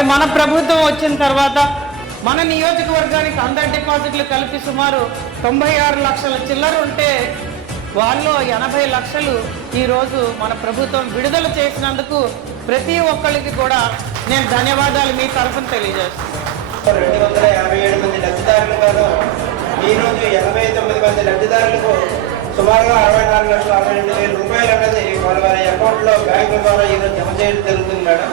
మరి మన ప్రభుత్వం వచ్చిన తర్వాత మన నియోజకవర్గానికి అందరి డిపాజిట్లు కలిపి సుమారు 96 లక్షల చిల్లర ఉంటే వాళ్ళు 80 లక్షలు ఈరోజు మన ప్రభుత్వం విడుదల చేసినందుకు ప్రతి ఒక్కరికి కూడా నేను ధన్యవాదాలు మీ తరఫున తెలియజేస్తున్నాను. 257 మంది లబ్ధిదారులు గాను ఈరోజు 89 మంది లబ్ధిదారులకు సుమారుగా 64,62,000 రూపాయలు అనేది వారి అకౌంట్లో బ్యాంకుల ద్వారా ఈరోజు జమ చేయడం జరుగుతుంది మేడం.